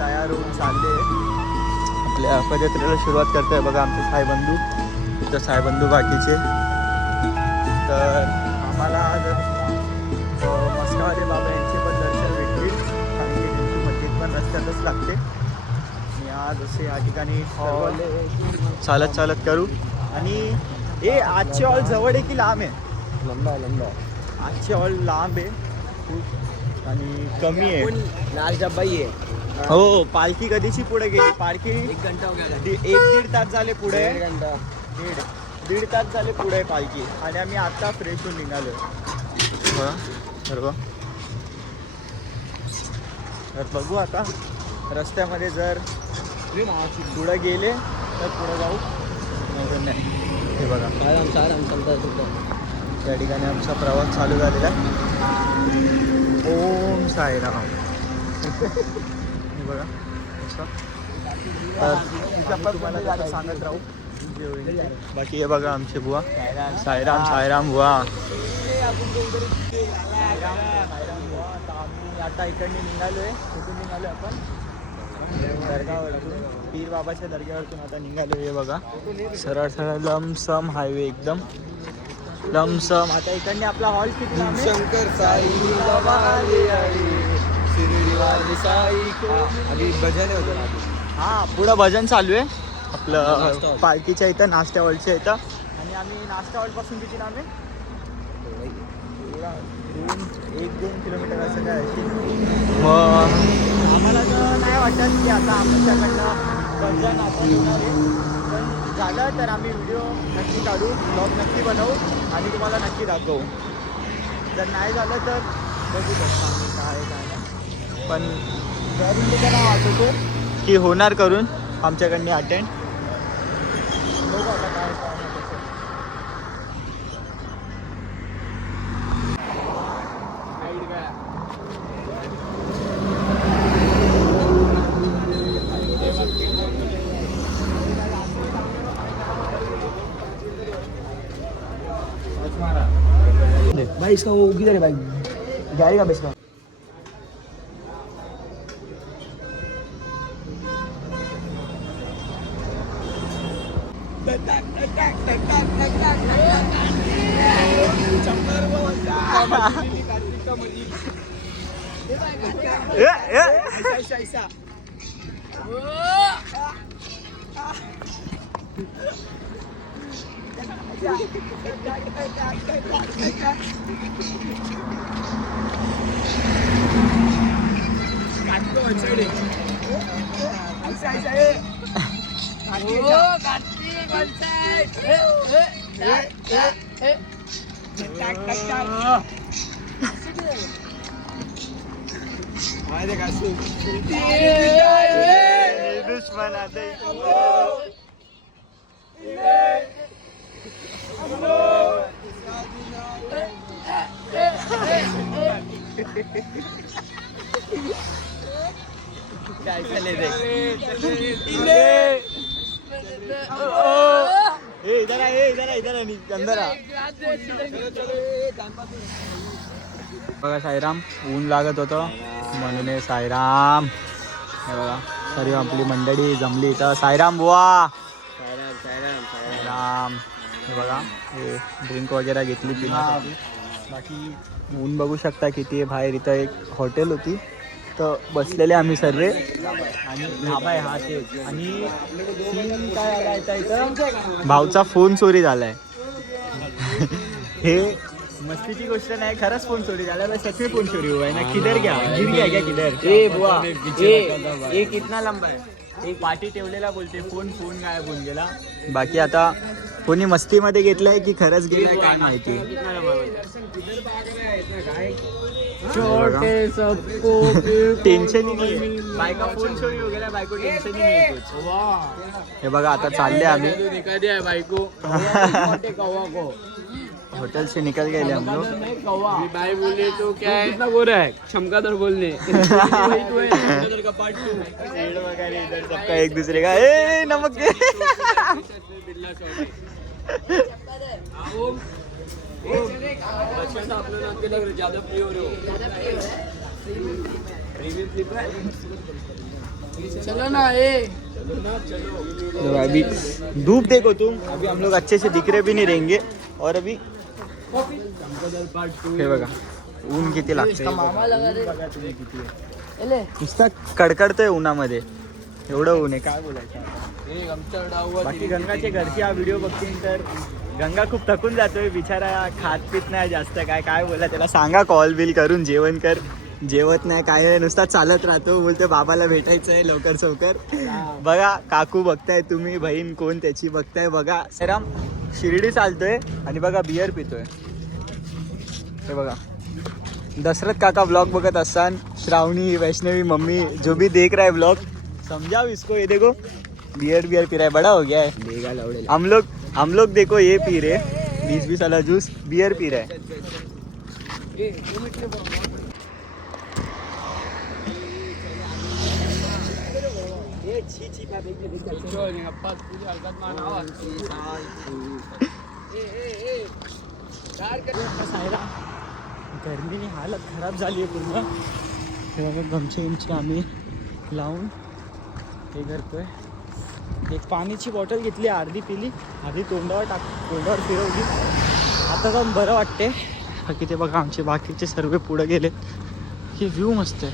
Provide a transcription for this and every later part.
तयार होऊन चालले आपल्या पदयात्रेला सुरुवात करतोय बघा आमचे साईबंधू. इथं साईबंधू बाकीचे. तर आम्हाला जर मस्कावाले बाबा यांचे पण दर्शन भेटतील कारण की त्यांची मस्जिद पण रस्त्यातच लागते. आणि आज असे या ठिकाणी चालत चालत करू. आणि आजची ऑल जवळ आहे की लांब आहे? लंबा आजची ऑल लांब आहे खूप आणि कमी आहे. लाल डब्बाई आहे. हो, पालखी कधीची पुढे गेली? पालखी 1 घंटा हो गया. 1-1.5 तास झाले पुढे. 1.5 घंटा. दीड तास झाले पुढे पालखी. आणि आम्ही आता फ्रेश होऊन निघालो. बरोबर. तर बघू आता रस्त्यामध्ये जर पुढे गेले तर पुढे जाऊ. नाही हे बघा त्या ठिकाणी आमचा प्रवास चालू झालेला. ओम साईराम. बघा तर तुम्हाला त्याला सांगत राहू. बाकी हे बघा आमचे बुवा. साईराम साईराम बुवा. आम्ही आता इकडे निघालोय. कुठून निघालो आपण? दर्गावरतून, पीर बाबाच्या दर्ग्यावरतून आता निघालो. हे बघा सरळ सरळ लमसम हायवे एकदम लमसम. आता इकडने आपला हॉल किती लांब आहे? शंकर साई अभी भजन होतं. हां, पुढं भजन चालू आहे आपलं पालखीच्या इथं, नाश्त्या हॉलच्या इथं. आणि आम्ही नाश्ता हॉलपासून किती लांब आहे? 1-2 किलोमीटर असं काय असेल. मग आम्हाला तर नाही वाटत की आता आमच्याकडनं भजन आता येणार आहे. पण झालं तर आम्ही व्हिडिओ नक्की काढू, ब्लॉग नक्की बनवू आणि तुम्हाला नक्की दाखवू. जर नाही झालं तर बघू शकतो आम्ही काय नाही. पण जरूर त्याला वाटतो की होणार करून आमच्याकडनं अटेंड. बघू आता काय काय. भाई इसका वो किधर है भाई? गाड़ी का बेचना. दुश्मन आते. काय झाले रे? इधर अंदर आ. बघा साईराम, ऊन लागत होतं म्हणून हे साईराम. हे बघा सर्व आपली मंडळी जमली इथं. साईराम बुवा. साईराम. हे बघा हे ड्रिंक वगैरे घेतली पिण्यासाठी. बाकी ऊन बघू शकता किती आहे बाहेर. इथं एक हॉटेल होती तर बसलेले आम्ही सर्व आणि ढाबा आहे हा ते. आणि सीन काय आला इथं, भाऊचा फोन चोरी झालाय. हे मस्तीची गोष्ट नाही, खरंच फोन चोरी झाला. बस सच में फोन चोरी हुआ है ना. किधर गया? गिर गया क्या किधर? ए बुआ ये कितना लंबा है? एक पाठी ठेवलेला बोलते फोन गायब होऊन गेला. बाकी आता कोणी मस्तीमध्ये घेतलंय की खरंच गेलाय काय माहिती. छोटे सबको टेन्शन ही नाही बायका फोन छोडी वगैरे बायको टेन्शन ही नाही कुछ. हे बघा आता चालले आम्ही बायको होटल से निकल गए हम लोग. भाई बोले तो क्या है कितना गोरा है चमकादड़ बोलने सबका एक दूसरे का ए नमक दे. चलो ना तो अभी धूप देखो तुम अभी हम लोग अच्छे से दिख रहे भी नहीं रहेंगे और अभी हे बघा ऊन किती लागतं नुसता कडकडतंय उन्हामध्ये एवढं ऊन आहे काय बोलायचं आता. बाकी गंगाचे घरचे हा व्हिडिओ बघतील तर गंगा खूप थकून जातोय बिचारा खात पित नाही जास्त काय काय बोला त्याला सांगा कॉल बिल करून जेवण कर जेवत नाही काय नाही नुसता चालत राहतो बोलतो बाबाला भेटायचं आहे लवकर चौकर. बघा काकू बघताय तुम्ही बहीण कोण त्याची बघताय बघा सराम शिर्डी चालतोय आणि बघा बियर पितोय. हे बघा दशरथ काका ब्लॉग बघत असतान श्रावणी वैष्णवी मम्मी जो भी देख रहा है ब्लॉग समझाओ इसको ये देखो बियर बियर पी रहा है बड़ा हो गया है. हम लोग देखो ये पी रहे 20-20 वाला जूस बियर पी रहा है. गर्मीने हालत खराब झाली आहे पूर्ण. तेव्हा गमचे गमचे आम्ही लावून हे करतोय. एक पाण्याची बॉटल घेतली अर्धी पिली अर्धी तोंडावर फिरवली आता जाऊन बरं वाटते. बाकी ते बघा आमचे बाकीचे सर्व पुढे गेले. हे व्ह्यू मस्त आहे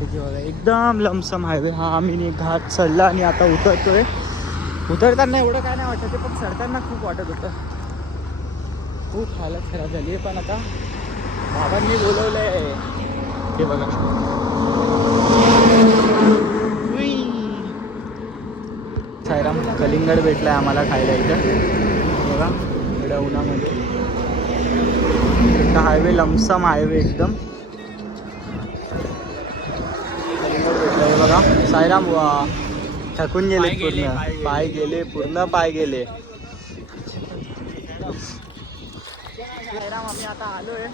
बघा एकदम लमसम हायवे. हा आम्ही घाट चढला आणि आता उतरतोय. उतरताना एवढं काय नाही वाटत पण चढताना खूप वाटत होतं. खूप हालत खराब झाली आहे पण आता बाबांनी बोलवलं आहे. हे बघा साईराम कलिंगड भेटलं आहे आम्हाला खायला इथं. बघा एवढ्या उन्हामध्ये इथं हायवे लमसम हायवे एकदम कलिंगड भेटलं आहे बघा. साईराम वा थकून गेले पूर्ण पाय गेले पूर्ण पाय गेले. साईराम आम्ही आता आलोय.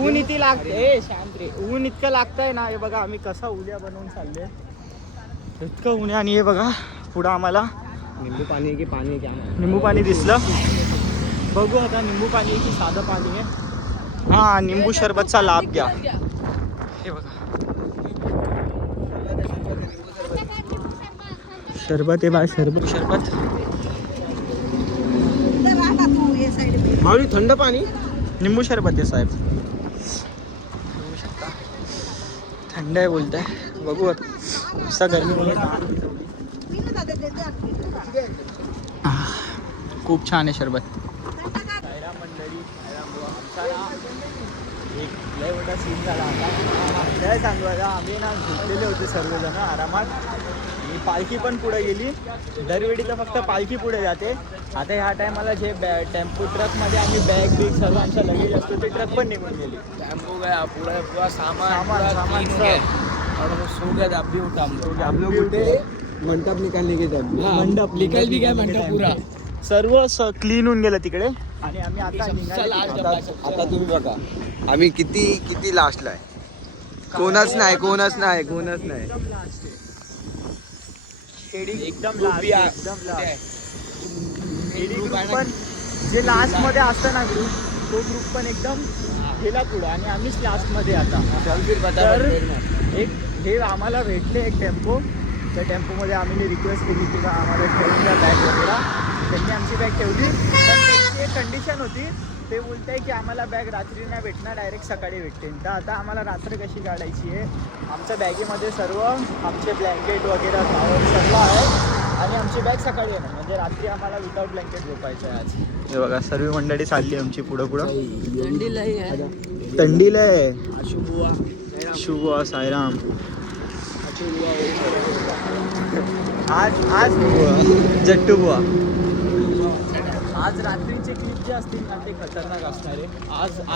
ऊन इथे लागते शांत रे ऊन इतकं लागतंय ना. हे बघा आम्ही कसा उद्या बनवून चालले इतकं ऊन आहे. आणि हे बघा पुढं आम्हाला नींबू पाणी आहे की पाणी आहे क्या निंबू पाणी दिसलं. बघू आता निंबू पाणी आहे की साधं पाणी आहे. हा निंबू शरबतचा लाभ घ्या. हे बघा शरबत आहे बा शरबत माऊली थंड पाणी निंबू शरबत आहे साहेब. बघू शकता थंड आहे बोलताय. बघू आता गरमी खूप छान आहे शरबत. मंडळी एक लय मोठा सीन झाला आता काय सांगू आता. आम्ही ना झोपलेले होते सर्वजण आरामात. पालखी पण पुढे गेली. दरवेळी तर फक्त पालखी पुढे जाते. आता ह्या टायमाला जे टेम्पो ट्रकमध्ये आम्ही बॅग बिग सर्व आमचा लगेज असतो ते ट्रक पण निघून गेली. टेम्पो गया पूरा सामान सामान और वो सो गया जब भी उठा हम लोग उठे मंडप निकालने के जब मंडप निकल भी गया मंडप पूरा सर्व क्लीन होऊन गेलं तिकडे. आणि आम्ही आता आता तुम्ही बघा आम्ही किती लास्टला आहे. कोणच नाही एकदम पण जे लास्ट मध्ये असतं ना ग्रुप तो ग्रुप पण एकदम गेला पुढं आणि आम्हीच लास्ट मध्ये आता. तर एक हे आम्हाला भेटले एक टेम्पो. त्या टेम्पोमध्ये आम्ही रिक्वेस्ट केली की आम्हाला ठेवून द्या बॅग वगैरे. त्यांनी आमची बॅग ठेवली पण त्याची एक कंडिशन होती. ते बोलत आहे की आम्हाला बॅग रात्री नाही भेटणार डायरेक्ट सकाळी भेटते. तर आता आम्हाला रात्र कशी काढायची आहे. आमच्या बॅगेमध्ये सर्व आमचे ब्लँकेट वगैरे टॉवेल सर्व आहे आणि आमची बॅग सकाळी येणार म्हणजे रात्री आम्हाला विदाऊट ब्लँकेट झोपायचं आहे आज. हे बघा सर्व मंडळी चालली आमची पुढं थंडीला आहे. शुभुआ साईराम आज जट्टू बुवा आज रात्रीचे क्लिप जे असतील ना ते खतरनाक असणार आहे.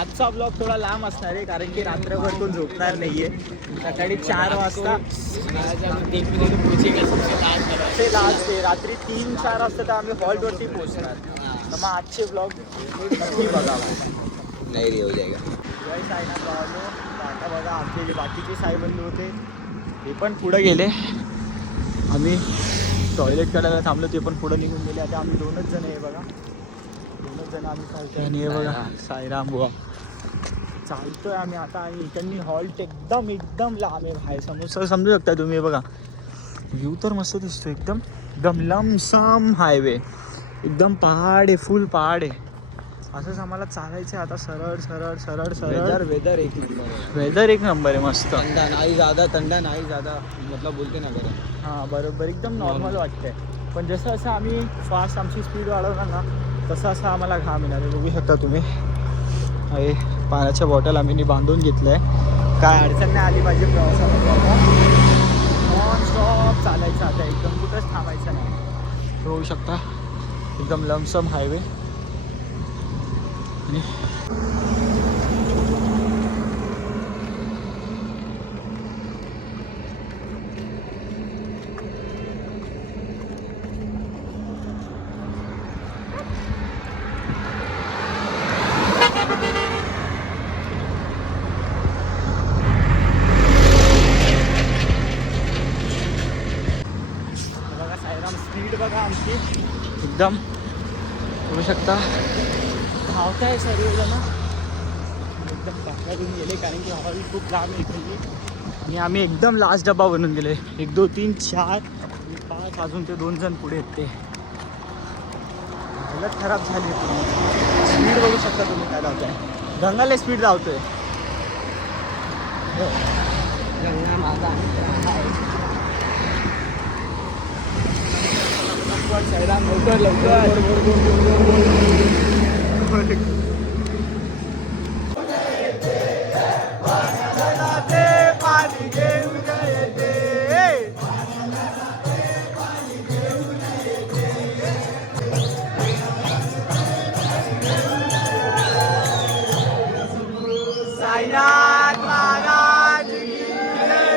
आजचा ब्लॉग थोडा लांब असणार आहे कारण की रात्रभर तो झोपणार नाहीये. सकाळी 4 वाजता ते लास्ट आहे. रात्री 3-4 वाजता तर आम्ही हॉल्टवरती पोहोचणार. तर मग आजचे ब्लॉग नक्की बघावा. नाही रे, हो जाएगा. जय साईनाथ भावानो. आता बघा आमचे जे बाकीचे साईबंधू होते ते पण पुढे गेले. आम्ही टॉयलेट काढायला थांबलो, ते पण पुढे निघून गेले. आता आम्ही 2च जण आहे बघा. 2च जण आम्ही चालतोय. आणि हे बघा साईराम बुवा चालतोय आम्ही आता. आणि इकडनी हॉल्ट एकदम लांब आहे बाहेर. समजू शकता तुम्ही. बघा व्ह्यू तर मस्त दिसतो. एकदम लमसम हायवे. एकदम पहाड आहे, फुल पहाड आहे. असंच आम्हाला चालायचं आहे आता. सरळ वेदर एक नंबर है. वेदर एक नंबर आहे. मस्त ठंडा नाही ज़्यादा मतलब बोलते ना बरं. हां बरोबर. एकदम नॉर्मल वाटतंय. पण जसं आम्ही फास्ट आमची स्पीड वाढवणार ना तसं आम्हाला घाम येणार आहे. बघू शकता तुम्ही. हे पाण्याच्या बॉटल आम्ही बांधून घेतलं आहे. काय अडचण नाही आली पाहिजे प्रवासामध्ये. आता नॉन स्टॉप चालायचं आता. एकदम कुठंच थांबायचं नाही. बघू शकता एकदम लमसम हायवे. आणि बघा साईराम स्पीड बघा आमची. एकदम बघू शकता धावताय सर्वजण. एकदम बाहेरून गेले कारण की हॉल खूप लांब आहे. आणि आम्ही एकदम लास्ट डबा बनून गेले. 1 2 3 4 5 अजून ते 2 जण पुढे आहेत. ते हालत खराब झाली. स्पीड बघू शकता तुम्ही काय धावताय. गंगाला स्पीड धावतोय. गंगा माता साईराम लवकर पाणी घेऊन येते. साईनाथ महाराज की जय.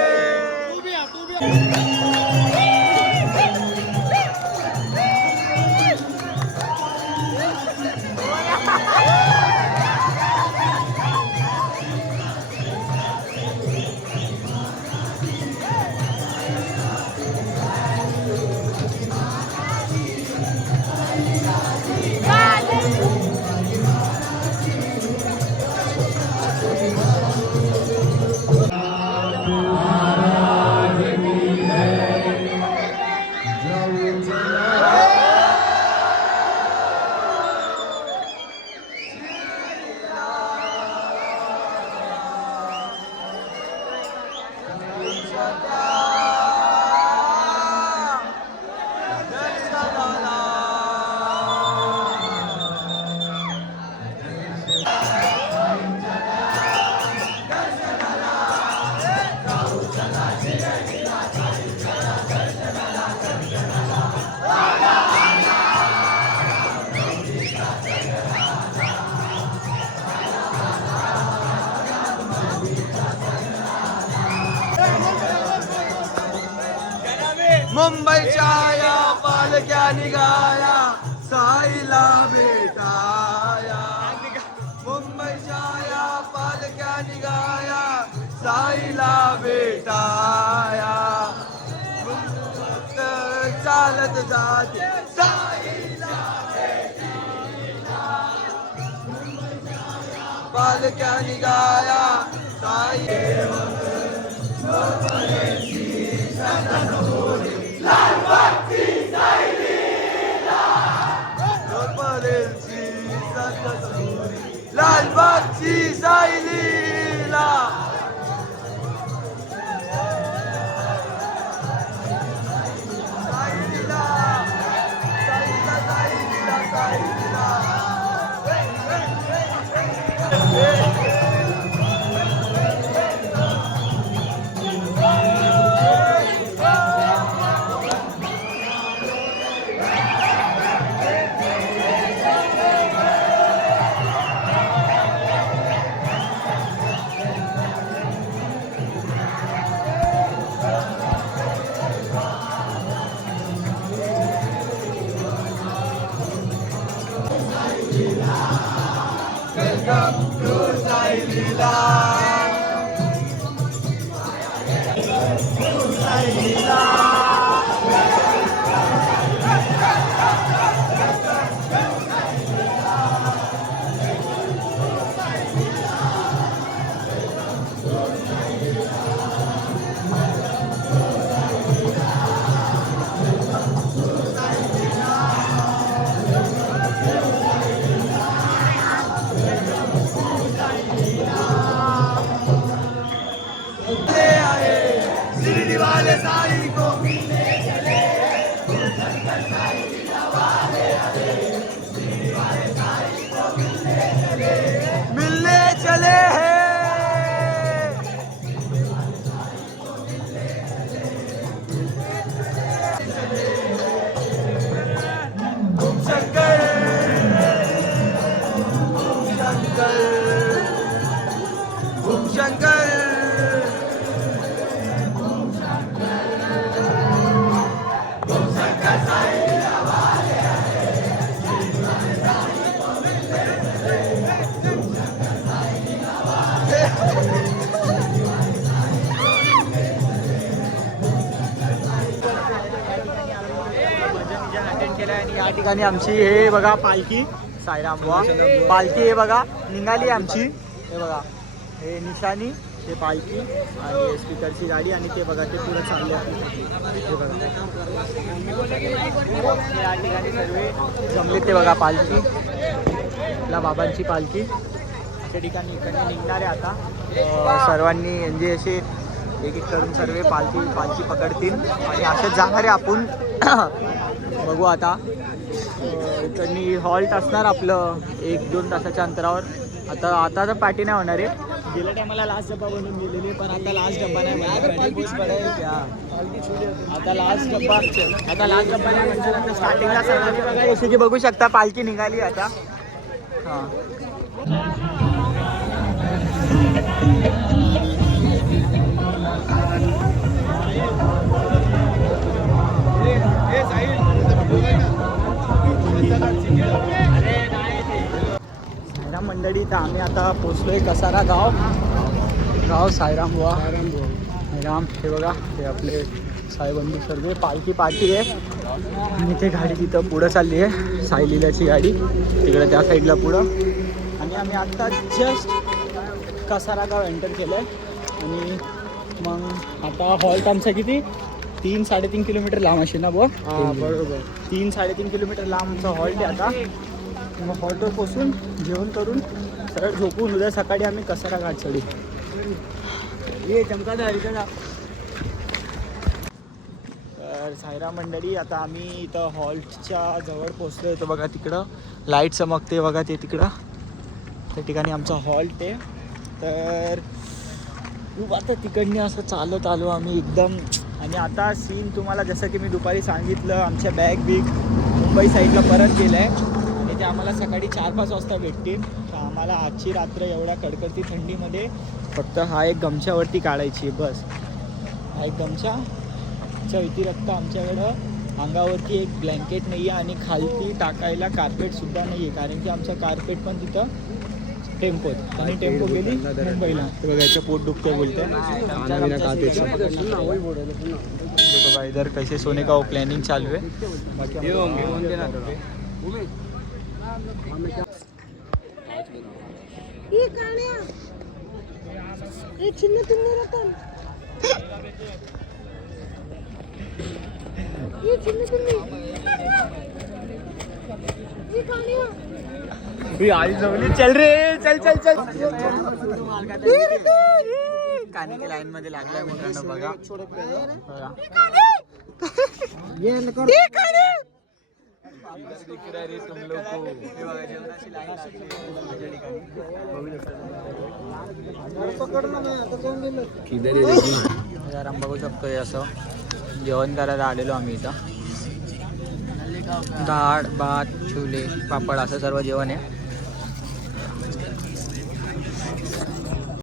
मुंबईच्या या पालक्या निघाया साईला भेटाया. मुंबईच्या या पालक्या निघाया साईला भेटाया. चालत जाते साईला भेटीला. पालक्या निघाया साई लालबागची सायलीला. मिलने चले हैं शंकर शंकर या ठिकाणी आमची हे बघा पालखी साईराम बुवा पालखी हे बघा निघाली आमची हे बघा हे निशाणी हे पालखी आणि स्पीकरची गाडी आणि ते बघा ते पुढे चालले हे बघा या ठिकाणी सर्व जमले ते बघा पालखी आपल्या बाबांची पालखी अशा ठिकाणी इकडे निघणार आहे आता सर्वांनी म्हणजे असे एक एक करून सर्व पालखी पकडतील आणि असेच जाणार आहे आपण बघू आता इकडनी हॉल्ट असणार आपलं 1-2 तासाच्या अंतरावर आता तर पार्टी नाही होणार आहे गेल्या टायमाला लास्ट डब्बा बनवून दिलेली पण आता लास्ट डब्बा नाही आता लास्ट डब्बा नाही म्हणजे आता स्टार्टिंगला सर्वांनी बघा जसे की बघू शकता पालखी निघाली आता हां साईराम मंडळी तर आम्ही आता पोचलोय कसारा गाव साईराम बुवा साईराम हे बघा हे आपले साईबंधू सर्व पालखी पार्टी आहे आणि ते गाडी तिथं पुढं चालली आहे साईलीलाची गाडी तिकडं त्या साईडला पुढं आणि आम्ही आत्ता जस्ट कसारा गाव एंटर केलं आहे आणि मग आता हॉल्ट आमचा किती 3-3.5 किलोमीटर लांब असेल ना बुवा बरोबर 3-3.5 किलोमीटर लांब आमचा हॉल्ट आहे आता मग हॉल्टवर पोचून जेवण करून सरळ झोपून उद्या सकाळी आम्ही कसारा घाट चढू ये चमकादार तर साईराम मंडळी आता आम्ही इथं हॉल्टच्या जवळ पोचलो आहे बघा तिकडं लाईट चमकते बघा ते तिकडं त्या ठिकाणी आमचा हॉल्ट आहे तर खूप आता तिकडनी असं चालत आलो आम्ही एकदम आणि आता सीन तुम्हाला जसं की मी दुपारी सांगितलं आमच्या बॅग मुंबई साईडला परत गेलं आहे आणि ते आम्हाला सकाळी 4-5 वाजता भेटतील तर आम्हाला आजची रात्र एवढ्या कडकडती थंडीमध्ये फक्त हा एक गमछावरती काढायची बस हा एक गमछाच्या व्यतिरिक्त आमच्याकडं अंगावरती एक ब्लँकेट नाही आहे आणि खालती टाकायला कार्पेटसुद्धा नाही आहे कारण की आमचं कार्पेट पण तिथं टेम्पोत आणि टेम्पो गेली मुंबईला ते बघायचं पोट दुखते बोलते देखो भाई इधर कैसे सोने का वो प्लानिंग चालू है चल रे चल कानी के लाइन मध्ये लागलाय मित्रांनो बघा बघू शकतोय असं जेवण करायला आलेलो आम्ही इथं डाळ भात छोले पापड असं सर्व जेवण आहे